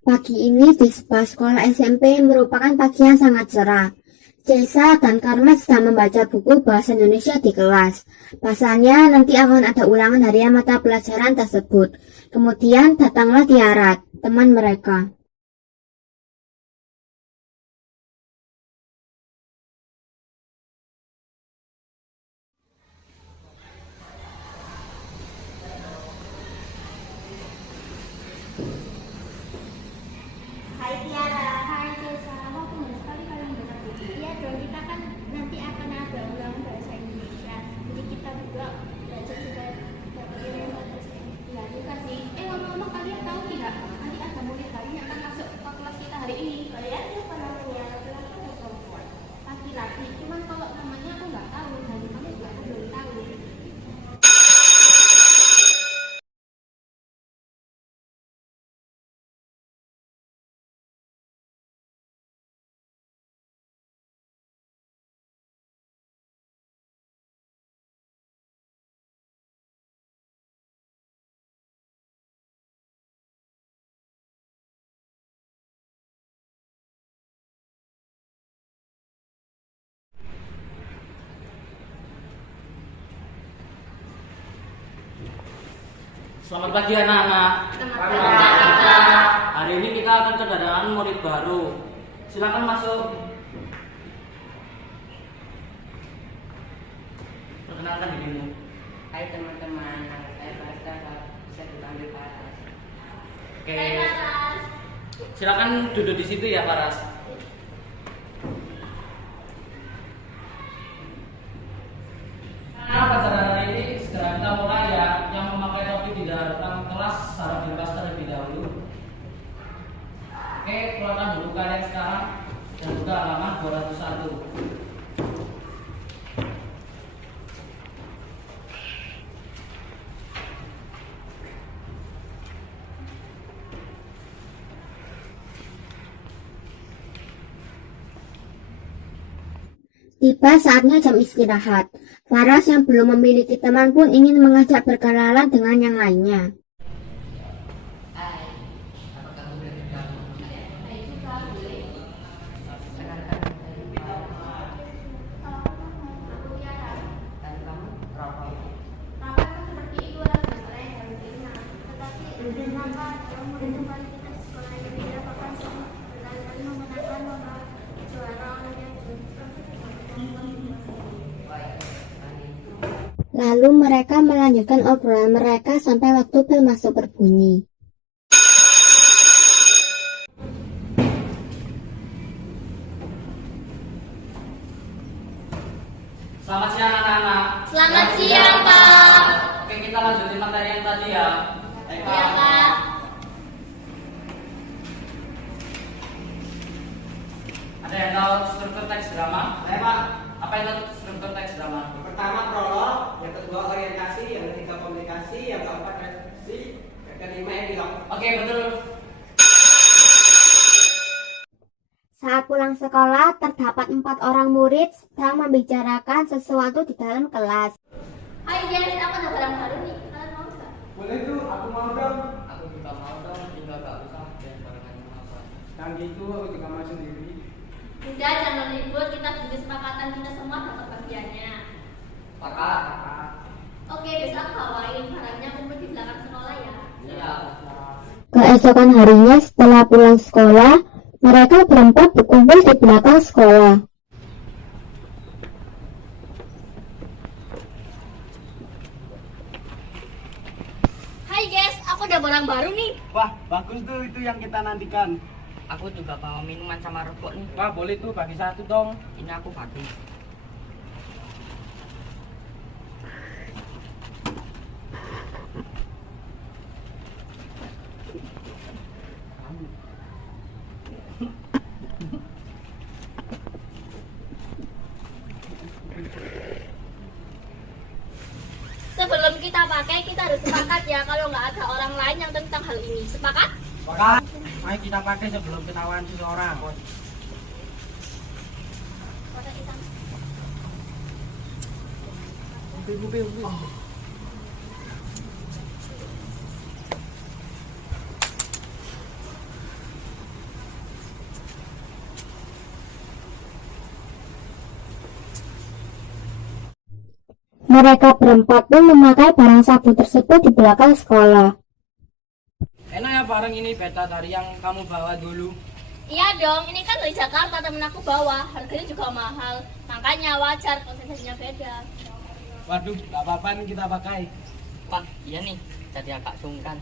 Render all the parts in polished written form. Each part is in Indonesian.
Pagi ini di sebuah sekolah SMP merupakan pagi yang sangat cerah. Cesa dan Karmes sedang membaca buku bahasa Indonesia di kelas. Pasalnya nanti akan ada ulangan harian mata pelajaran tersebut. Kemudian datanglah Tiara, teman mereka. Hai Tiara. Hai Jesa, aku tunggu sekali kalian membaca buku. Iya dong, kita kan nanti akan ada ulangan bahasa Indonesia. Jadi kita juga belajar supaya dapat ilmu bahasa Indonesia. Iya juga sih. Ngomong-ngomong, kalian tahu tidak? Nanti ada murid baru yang akan masuk ke kelas kita hari ini. Oh ya, siapa namanya? Laki-laki atau perempuan? Laki-laki. Cuman kalau namanya aku nggak tahu. Dan kamu juga belum tahu. Selamat pagi anak-anak. Selamat pagi. Hari ini kita akan kedatangan murid baru. Silakan masuk. Perkenalkan dirimu. Hai teman-teman, nama saya Prastawa, bisa dipanggil Paras. Oke. Hai Laras. Silakan duduk di situ ya, Paras. Nah, pelajaran hari ini segera kita mulai ya. Yang memakai topi tidak datang kelas secara bebas terlebih dahulu. Oke, keluarkan buku kalian sekarang dan buka halaman 201. Tiba saatnya jam istirahat. Faras yang belum memiliki teman pun ingin mengajak berkenalan dengan yang lainnya. Hai, apa kamu udah bergabung sama saya? Hai juga, boleh. Perkenalkan dari Paras. Aku Tiara. Dan kamu rokok. Maka seperti itu adalah masalah yang harus diingat. Tetapi maka kalau murid kembali kita di sekolah ini tidak akan berkali-kali menggunakan lomba juara olimpiade. Baik, kali itu Lalu mereka melanjutkan obrolan mereka sampai waktu bel masuk berbunyi. Selamat siang anak-anak. Selamat siang, Pak. Oke, kita lanjutin materi yang tadi ya. Baik, Iya, Pak. Ada yang tahu struktur teks drama? Saya Pak, Apa itu struktur teks drama? yang pertama prolog, yang kedua orientasi, yang ketiga komunikasi, yang keempat refleksi, yang kelima epilog. Oke, betul. Saat pulang sekolah, terdapat 4 orang murid sedang membicarakan sesuatu di dalam kelas. Hai guys, aku ada barang baru nih. Kalian mau nggak? Boleh tuh, aku mau dong. aku juga mau dong, tinggal gak usah dan barengan apa. Dan gitu, aku juga mau sendiri. Udah, jangan ribut. Kita bikin kesepakatan kita semua dapat bagiannya. Pakat. Oke, besok bawain barangnya kumpul di belakang sekolah ya. Siap. Keesokan harinya setelah pulang sekolah, mereka berempat berkumpul di belakang sekolah. Hai guys, aku udah barang baru nih. Wah, bagus tuh itu yang kita nantikan. Aku juga bawa minuman sama rokok nih. Wah, boleh tuh bagi satu dong. Ini aku bagi. Sebelum kita pakai, kita harus sepakat ya kalau nggak ada orang lain yang tentang hal ini. Sepakat? Pakat. Ayo kita pakai sebelum ketahuan seseorang. Mereka berempat pun memakai barang sabu tersebut di belakang sekolah. Enak ya barang ini beta dari yang kamu bawa dulu. Iya dong, ini kan dari Jakarta temen aku bawa, harganya juga mahal. Makanya wajar konsentrasinya beda. Waduh, gak apa-apa nih kita pakai. Pak, iya nih, jadi agak sungkan.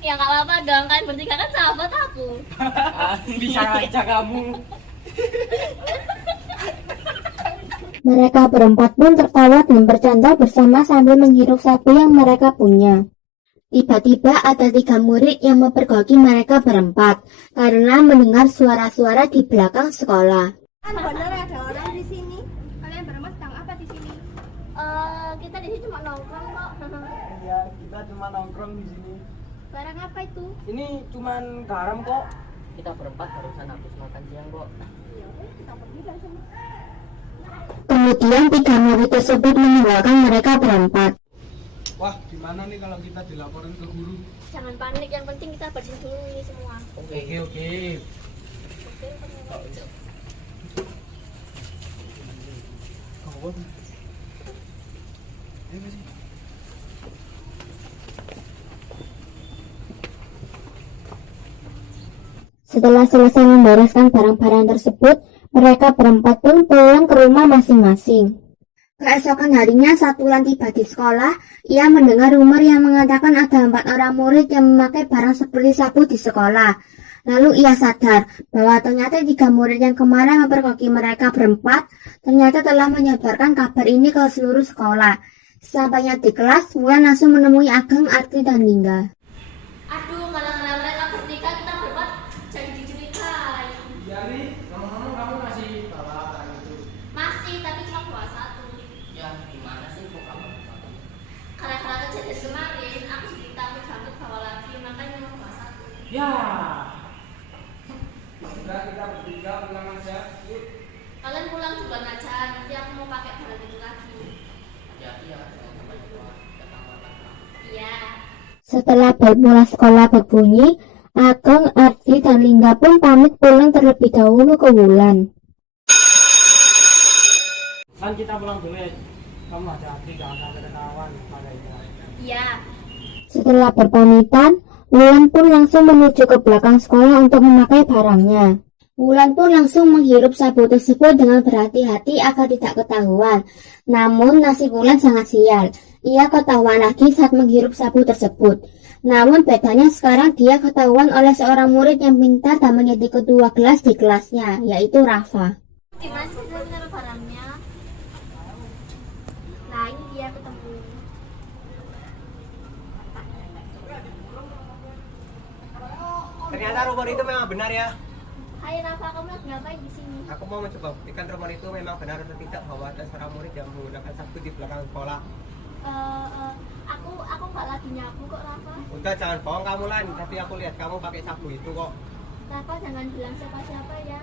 Ya nggak apa-apa dong, kan bertiga kan sahabat aku. Bisa aja kamu. Mereka berempat pun tertawa dan bercanda bersama sambil menghirup sabu yang mereka punya. Tiba-tiba ada 3 murid yang mempergoki mereka berempat karena mendengar suara-suara di belakang sekolah. Kan benar ada orang di sini. Kalian berempat sedang apa di sini? Kita di sini cuma nongkrong kok. Iya, kita cuma nongkrong di sini. Barang apa itu? Ini cuman garam kok. Kita berempat barusan habis makan siang kok. Ya udah, kita pergi dari sini. Kemudian 3 murid tersebut meninggalkan mereka berempat. Wah, gimana nih kalau kita dilaporin ke guru? Jangan panik, yang penting kita bersihin dulu ini semua. Oke. Setelah selesai membereskan barang-barang tersebut, mereka berempat pun pulang ke rumah masing-masing. Keesokan harinya saat Wulan tiba di sekolah, ia mendengar rumor yang mengatakan ada 4 orang murid yang memakai barang seperti sabu di sekolah. Lalu ia sadar bahwa ternyata 3 murid yang kemarin mempergoki mereka berempat ternyata telah menyebarkan kabar ini ke seluruh sekolah. Sampainya di kelas, Wulan langsung menemui Ageng, Arti, dan Lingga. Aduh, karena mereka bertiga kita berempat jadi dicurigai. Iya nih, ngomong-ngomong kamu masih bawa barang itu? Masih, tapi cuma bawa 1. Ya, gimana sih kok kamu? Karena kejadian kemarin, aku jadi takut banget bawa lagi, makanya mau bawa 1. Ya. Sudah kita bertiga pulang aja. Yuk. Kalian pulang duluan aja, nanti aku mau pakai barang itu lagi. Hati-hati ya, jangan sampai keluar. Datang lambat. Iya. Setelah bel mulai sekolah berbunyi, Ageng, Arti, dan Lingga pun pamit pulang terlebih dahulu ke Wulan. Kan kita pulang dulu ya. Kamu hati-hati jangan sampai ketahuan makanya. Iya. Setelah berpamitan, Wulan pun langsung menuju ke belakang sekolah untuk memakai barangnya. Wulan pun langsung menghirup sabu tersebut dengan berhati-hati agar tidak ketahuan. Namun nasib Wulan sangat sial. Ia ketahuan lagi saat menghirup sabu tersebut. Namun bedanya sekarang dia ketahuan oleh seorang murid yang pintar dan menjadi ketua kelas di kelasnya, yaitu Rafa. Gimana sih kita naruh barangnya? Nah, ini dia ketemu. Ternyata rumor itu memang benar ya. Hai Rafa, kamu lagi ngapain di sini? Aku mau mencoba buktikan rumor itu memang benar atau tidak bahwa ada seorang murid yang menggunakan sabu di belakang sekolah. Aku nggak lagi nyabu kok Rafa. Udah jangan bohong kamu Lan, tapi aku lihat kamu pakai sabu itu kok. Rafa jangan bilang siapa-siapa ya.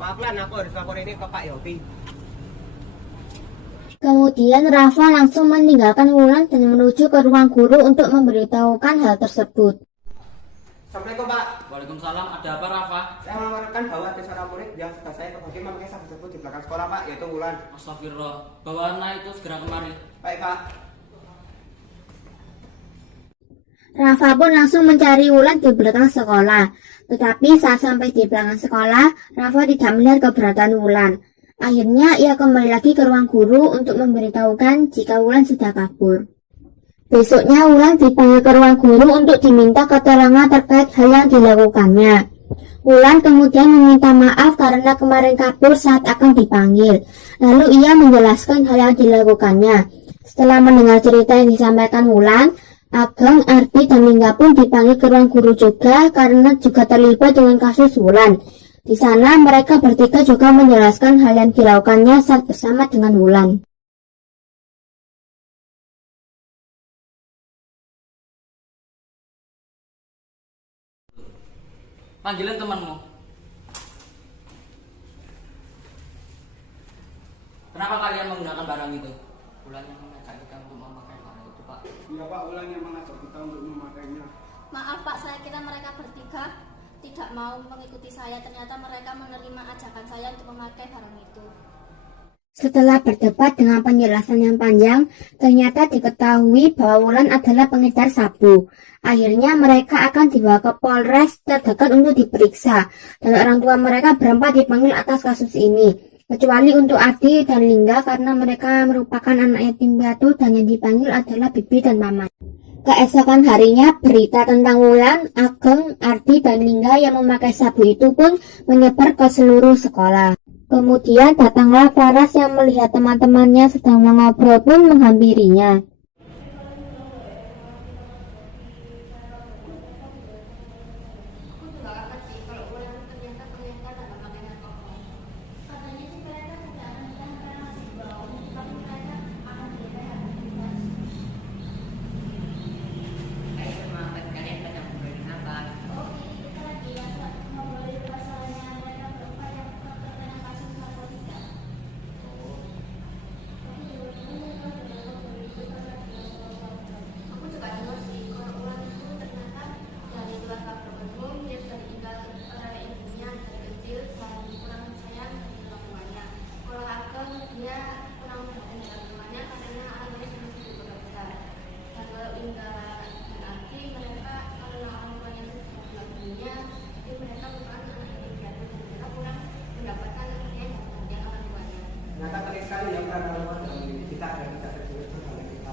Maaf Lan, aku harus lapor ini ke Pak Yopi. Kemudian Rafa langsung meninggalkan Wulan dan menuju ke ruang guru untuk memberitahukan hal tersebut. Assalamualaikum Pak. Waalaikumsalam, ada apa Rafa? Saya melaporkan bahwa ada seorang murid yang sudah saya pergoki memakai sabu tersebut di belakang sekolah Pak, yaitu Wulan. Astagfirullah, bawa anak itu segera kemari. Baik Pak. Rafa pun langsung mencari Wulan di belakang sekolah. Tetapi saat sampai di belakang sekolah, Rafa tidak melihat keberadaan Wulan. Akhirnya ia kembali lagi ke ruang guru untuk memberitahukan jika Wulan sudah kabur. Besoknya Wulan dipanggil ke ruang guru untuk diminta keterangan terkait hal yang dilakukannya. Wulan kemudian meminta maaf karena kemarin kabur saat akan dipanggil. Lalu ia menjelaskan hal yang dilakukannya. Setelah mendengar cerita yang disampaikan Wulan, Ageng, Arti, dan Lingga pun dipanggil ke ruang guru juga karena juga terlibat dengan kasus Wulan. Di sana mereka bertiga juga menjelaskan hal yang dilakukannya saat bersama dengan Wulan. Panggilan temanmu. Kenapa kalian menggunakan barang itu? Wulan yang mengajak kita untuk memakai barang itu, Pak. Iya Pak, Wulan yang mengajak kita untuk memakainya. Maaf Pak, saya kira mereka bertiga tidak mau mengikuti saya. Ternyata mereka menerima ajakan saya untuk memakai barang itu. Setelah berdebat dengan penjelasan yang panjang, ternyata diketahui bahwa Wulan adalah pengedar sabu. Akhirnya mereka akan dibawa ke Polres terdekat untuk diperiksa, dan orang tua mereka berempat dipanggil atas kasus ini. Kecuali untuk Ardi dan Lingga karena mereka merupakan anak yatim piatu dan yang dipanggil adalah bibi dan paman. Keesokan harinya, berita tentang Wulan, Ageng, Ardi, dan Lingga yang memakai sabu itu pun menyebar ke seluruh sekolah. Kemudian datanglah Faras yang melihat teman-temannya sedang mengobrol pun menghampirinya. Aku juga kaget sih kalau Wulan ternyata ternyata tak pakai alkohol. Katanya sih mereka tidak akan nikah karena masih bau, tapi mereka akan direhabilitasi. Kayak semangat kalian pada ngobrolin apa? Oh, ini kita lagi ngobrolin masalahnya mereka berempat yang terkena kasus narkotika. Aku juga dengar sih kalau Wulan itu ternyata dari keluarga beruntung, dia sudah ditinggal oleh ibunya dari kecil dan kurang sayang dengan orang tuanya. Kalau Ageng dia kurang perhatian dengan temannya karena anaknya masih sibuk bekerja. Dan kalau Lingga dan Ardi mereka karena orang tuanya sudah meninggal dunia, jadi mereka bukan anak yang piatu dan mereka kurang mendapatkan kasih dari orang tuanya. Ternyata terik sekali ya peran orang tua dalam diri kita dan kita kecil itu sampai kita.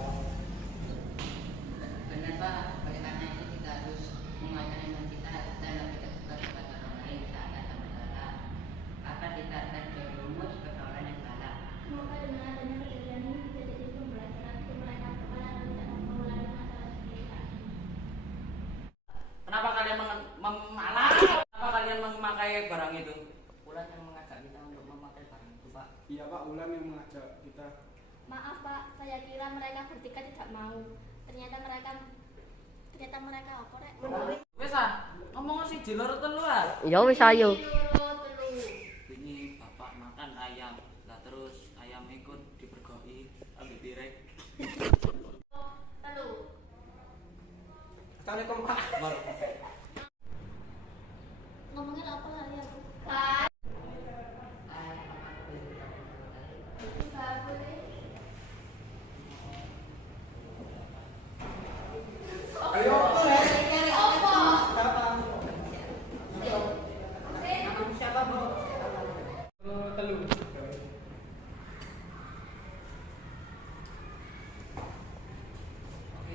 Benar Pak, oleh karena itu kita harus menguatkan iman kita dan lebih terbuka kepada orang lain saat ada masalah. Agar kita akan terjerumus ke persoalan yang salah. Semoga dengan adanya kejadian ini bisa jadi pembelajaran untuk mereka kepada dan tidak mengulangi masalah serupa. Kenapa kalian Kenapa kalian memakai barang itu? Wulan yang mengajak kita untuk memakai barang itu Pak. Iya Pak, Wulan yang mengajak kita. Maaf Pak, saya kira mereka bertiga tidak mau. Ternyata mereka apa rek? Wes ah, ngomong sih jilur telu ah. Ya wis ayo. Ini bapak makan ayam, lah terus ayam ikut dipergoki ambil piring. Telu. Assalamualaikum Pak. Ngomongin apa lagi aku? Pak. Nggak boleh. Ayo, Apa? siapa Bu? Telu.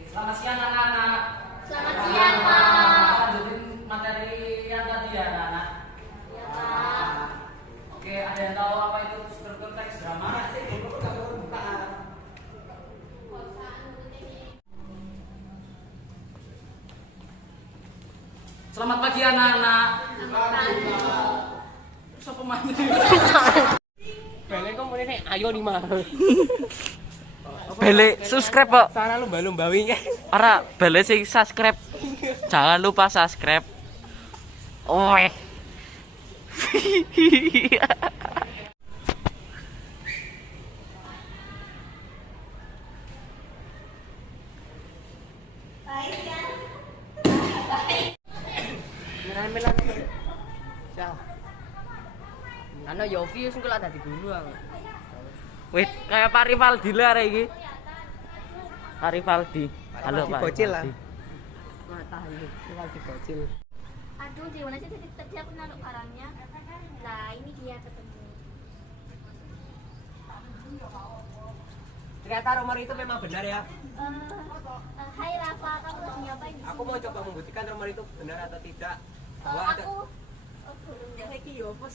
Selamat siang anak-anak. Selamat siang Pak. Lanjutin materi yang tadi ya anak-anak. Ya Pak. Oke, ada yang tahu apa itu struktur teks drama? Selamat pagi anak-anak. Siapa main itu? Bele kok mulai nek ayo nih mah. Bele subscribe kok. Sana lumba-lumbawi ya. Ora bele sing subscribe. Jangan lupa subscribe. Oeh. Milan. Ya. Ana yo views engko lak dadi guru aku. Wih, kayak Pak Rivaldi lah arek iki. Pak Rivaldi. Halo Pak. Bocil lah. Mata iki. Lagi bocil. Aduh, di mana sih tadi aku naruh barangnya? Nah, ini dia ketemu. Ternyata rumor itu memang benar ya. Hai Rafa, kamu lagi ngapain di sini? Aku mau coba membuktikan rumor itu benar atau tidak. Bahwa ada Aku belum ya.